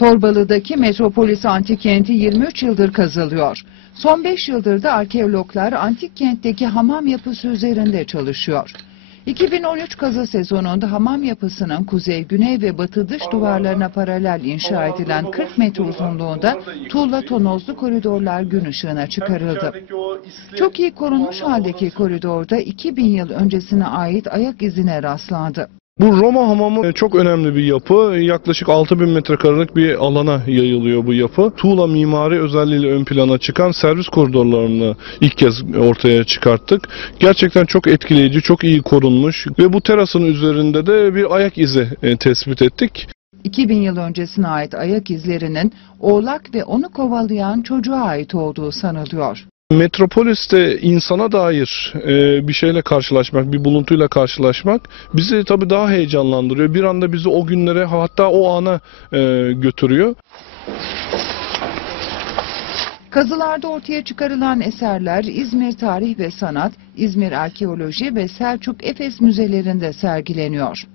Torbalı'daki Metropolis Antik Kenti 23 yıldır kazılıyor. Son 5 yıldır da arkeologlar antik kentteki hamam yapısı üzerinde çalışıyor. 2013 kazı sezonunda hamam yapısının kuzey, güney ve batı dış duvarlarına paralel inşa edilen 40 metre uzunluğunda tuğla tonozlu koridorlar gün ışığına çıkarıldı. Çok iyi korunmuş haldeki koridorda 2000 yıl öncesine ait ayak izine rastlandı. Bu Roma hamamı çok önemli bir yapı. Yaklaşık 6000 metrekarelik bir alana yayılıyor bu yapı. Tuğla mimari özelliğiyle ön plana çıkan servis koridorlarını ilk kez ortaya çıkarttık. Gerçekten çok etkileyici, çok iyi korunmuş ve bu terasın üzerinde de bir ayak izi e, tespit ettik. 2000 yıl öncesine ait ayak izlerinin oğlak ve onu kovalayan çocuğa ait olduğu sanılıyor. Metropolis'te insana dair e, bir şeyle karşılaşmak, bir buluntuyla karşılaşmak bizi tabii daha heyecanlandırıyor. Bir anda bizi o günlere hatta o ana e, götürüyor. Kazılarda ortaya çıkarılan eserler İzmir Tarih ve Sanat, İzmir Arkeoloji ve Selçuk Efes müzelerinde sergileniyor.